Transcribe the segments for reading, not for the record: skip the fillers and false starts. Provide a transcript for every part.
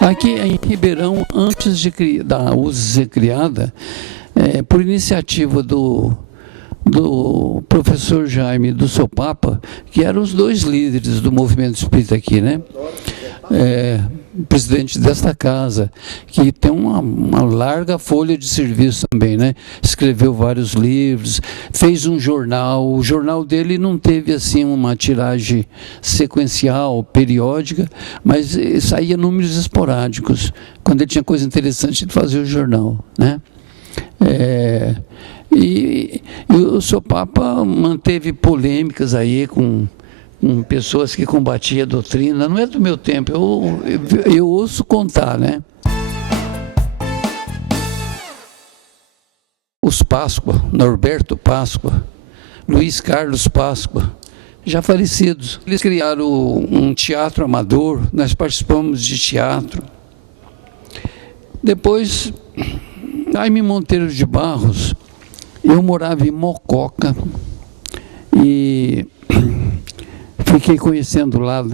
Aqui em Ribeirão, antes da USE ser criada, por iniciativa do professor Jaime e do seu Papa, que eram os dois líderes do movimento espírita aqui, né? Presidente desta casa, que tem uma larga folha de serviço também, né? Escreveu vários livros, fez um jornal. O jornal dele não teve assim uma tiragem sequencial, periódica, mas saía números esporádicos. Quando ele tinha coisa interessante, ele fazia o jornal, né? E o seu Papa manteve polêmicas aí com pessoas que combatiam a doutrina. Não é do meu tempo, eu ouço contar, né? Os Páscoa, Norberto Páscoa, Luiz Carlos Páscoa, já falecidos. Eles criaram um teatro amador, nós participamos de teatro. Depois, Jaime Monteiro de Barros, eu morava em Mococa e fiquei conhecendo lá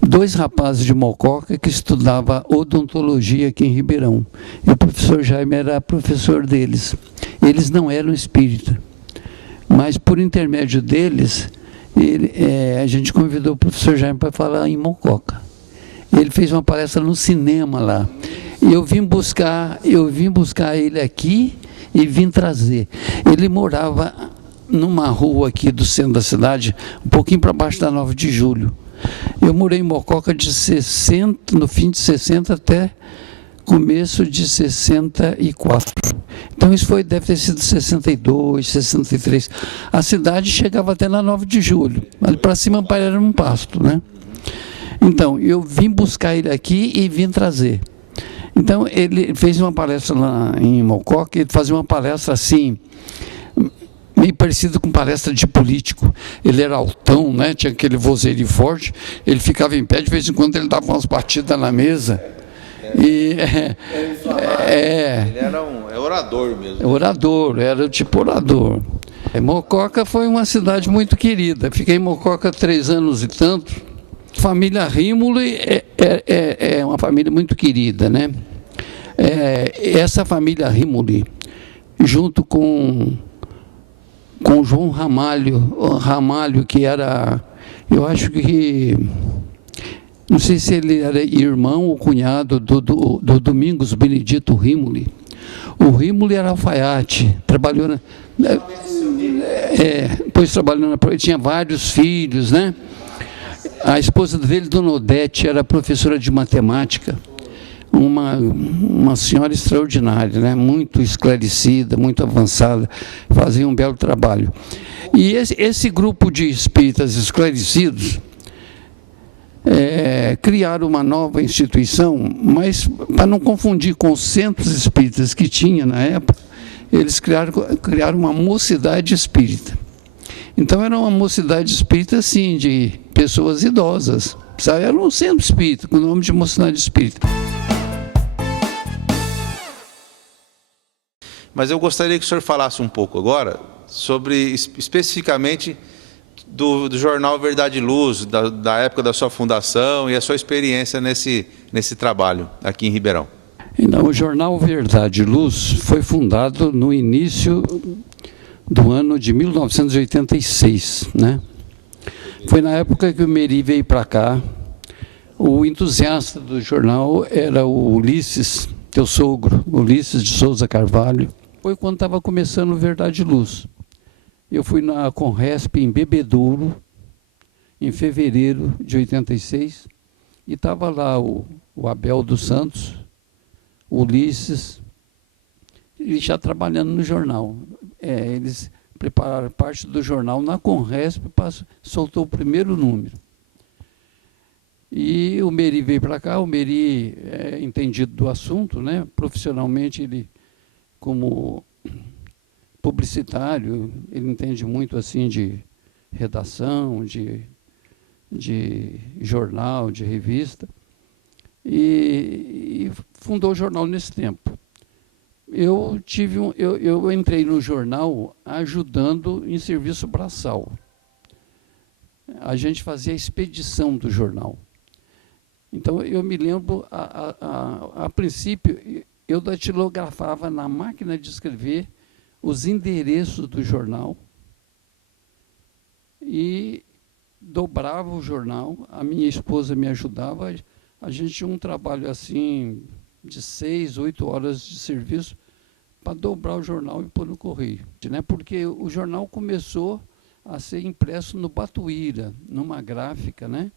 dois rapazes de Mococa que estudavam odontologia aqui em Ribeirão. E o professor Jaime era professor deles. Eles não eram espíritas, mas por intermédio deles, a gente convidou o professor Jaime para falar em Mococa. Ele fez uma palestra no cinema lá. E eu vim buscar ele aqui e vim trazer. Ele morava numa rua aqui do centro da cidade, um pouquinho para baixo da 9 de Julho. Eu morei em Mococa no fim de 60 até começo de 64. Então isso deve ter sido 62, 63. A cidade chegava até na 9 de Julho. Ali para cima era um pasto, né? Então, eu vim buscar ele aqui e vim trazer. Então, ele fez uma palestra lá em Mococa, ele fazia uma palestra assim, meio parecido com palestra de político. Ele era altão, né? Tinha aquele vozerio forte, ele ficava em pé, de vez em quando ele dava umas batidas na mesa. Ele era orador mesmo. Orador, era tipo orador. Mococa foi uma cidade muito querida. Fiquei em Mococa 3 anos e tanto. Família Rímoli é uma família muito querida, né? Essa família Rímoli, junto com João Ramalho, que era, eu acho que, não sei se ele era irmão ou cunhado do Domingos Benedito Rímoli. O Rímoli era alfaiate, trabalhou depois trabalhou tinha vários filhos, né? A esposa dele, Dona Odete, era professora de matemática, uma senhora extraordinária, né? Muito esclarecida, muito avançada, fazia um belo trabalho. E esse grupo de espíritas esclarecidos criaram uma nova instituição, mas para não confundir com os centros espíritas que tinha na época, eles criaram uma mocidade espírita. Então era uma mocidade espírita, assim, de pessoas idosas, sabe? Era um centro espírita, com o nome de mocidade espírita. Mas eu gostaria que o senhor falasse um pouco agora sobre, especificamente, do jornal Verdade e Luz, da época da sua fundação e a sua experiência nesse trabalho aqui em Ribeirão. Então, o jornal Verdade e Luz foi fundado no início do ano de 1986, né? Foi na época que o Meri veio para cá. O entusiasta do jornal era o Ulisses, teu sogro, Ulisses de Souza Carvalho. Foi quando estava começando o Verdade e Luz. Eu fui na Conresp em Bebedouro, em fevereiro de 86, e estava lá o Abel dos Santos, o Ulisses, e já trabalhando no jornal. Eles prepararam parte do jornal na Conresp, soltou o primeiro número. E o Meri veio para cá. O Meri é entendido do assunto, né? Profissionalmente, ele, como publicitário, ele entende muito assim de redação, de jornal, de revista, e fundou o jornal nesse tempo. Eu entrei no jornal ajudando em serviço braçal. A gente fazia a expedição do jornal. Então, eu me lembro, a princípio, eu datilografava na máquina de escrever os endereços do jornal e dobrava o jornal. A minha esposa me ajudava. A gente tinha um trabalho assim de 6, 8 horas de serviço para dobrar o jornal e pôr no correio, né? Porque o jornal começou a ser impresso no Batuíra, numa gráfica, né?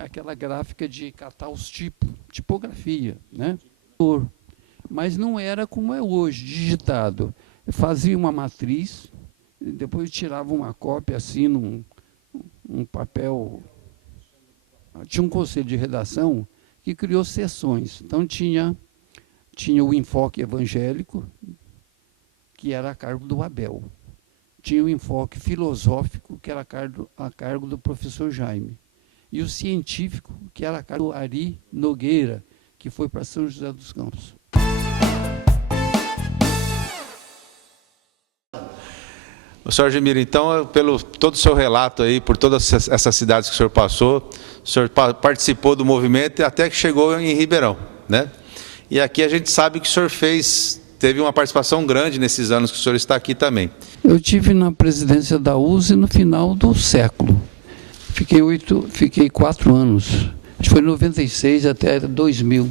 Aquela gráfica de catar os tipos, tipografia, né? Mas não era como é hoje, digitado. Eu fazia uma matriz, depois tirava uma cópia assim num papel. Tinha um conselho de redação que criou seções. Então tinha o enfoque evangélico, que era a cargo do Abel. Tinha o enfoque filosófico, que era a cargo do professor Jaime. E o científico, que era a cargo do Ari Nogueira, que foi para São José dos Campos. O senhor Ademir, então, pelo todo o seu relato aí, por todas essas cidades que o senhor passou, o senhor participou do movimento até que chegou em Ribeirão, né? E aqui a gente sabe que o senhor teve uma participação grande nesses anos que o senhor está aqui também. Eu tive na presidência da USE no final do século. Fiquei 4 anos. Acho que foi 96 até 2000.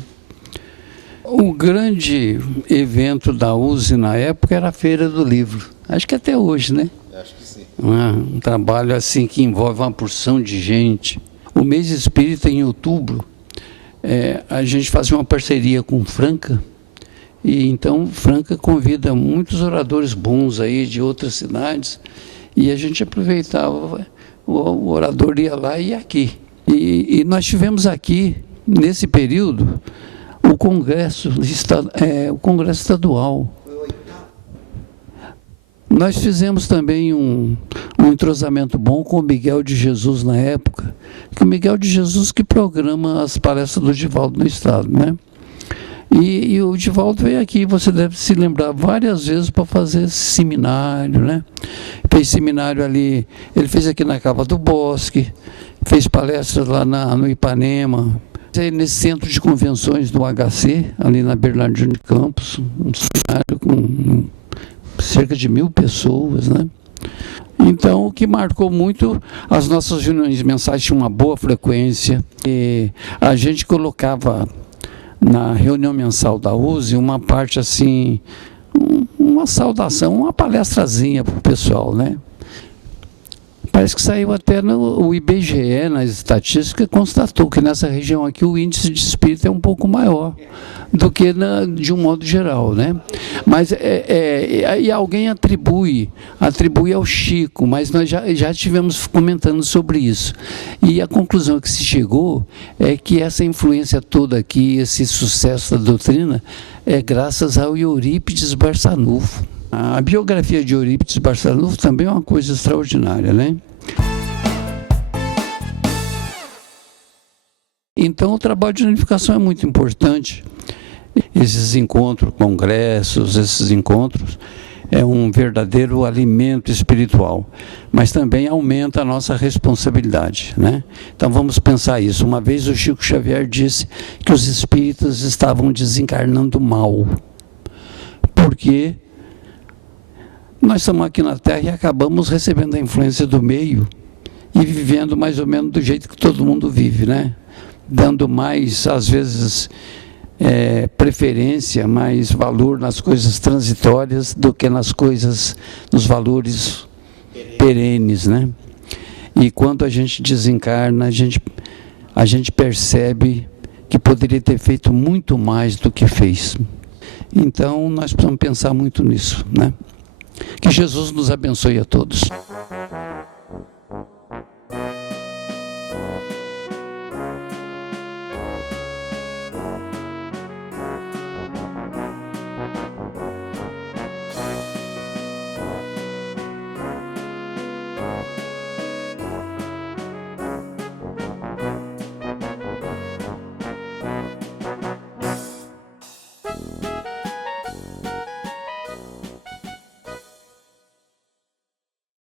O grande evento da USE na época era a Feira do Livro. Acho que até hoje, né? Acho que sim. Um trabalho assim que envolve uma porção de gente. O mês espírita, em outubro, a gente fazia uma parceria com Franca, e então Franca convida muitos oradores bons aí de outras cidades, e a gente aproveitava, o orador ia lá e ia aqui. E nós tivemos aqui, nesse período, o Congresso Estadual. Nós fizemos também um entrosamento bom com o Miguel de Jesus na época, que o Miguel de Jesus que programa as palestras do Divaldo no Estado, né? E o Divaldo veio aqui, você deve se lembrar, várias vezes para fazer seminário, né? Fez seminário ali, ele fez aqui na Cava do Bosque, fez palestras lá no Ipanema, nesse centro de convenções do HC, ali na Bernardino de Campos, um seminário com cerca de 1000 pessoas, né? Então, o que marcou muito, as nossas reuniões mensais tinham uma boa frequência, e a gente colocava na reunião mensal da USE uma parte assim, uma saudação, uma palestrazinha para o pessoal, né? Parece que saiu até o IBGE, nas estatísticas, constatou que nessa região aqui o índice de espírita é um pouco maior do que de um modo geral, né? Mas e alguém atribui ao Chico, mas nós já estivemos comentando sobre isso. E a conclusão que se chegou é que essa influência toda aqui, esse sucesso da doutrina, é graças ao Eurípides Barçanufo. A biografia de Eurípides Barçanufo também é uma coisa extraordinária, né? Então, o trabalho de unificação é muito importante. Esses encontros, congressos, esses encontros, é um verdadeiro alimento espiritual, mas também aumenta a nossa responsabilidade, né? Então, vamos pensar isso. Uma vez o Chico Xavier disse que os espíritas estavam desencarnando mal, porque nós estamos aqui na Terra e acabamos recebendo a influência do meio e vivendo mais ou menos do jeito que todo mundo vive, né? Dando mais, às vezes, preferência, mais valor nas coisas transitórias do que nos valores perenes, né? E quando a gente desencarna, a gente percebe que poderia ter feito muito mais do que fez. Então, nós precisamos pensar muito nisso, né? Que Jesus nos abençoe a todos.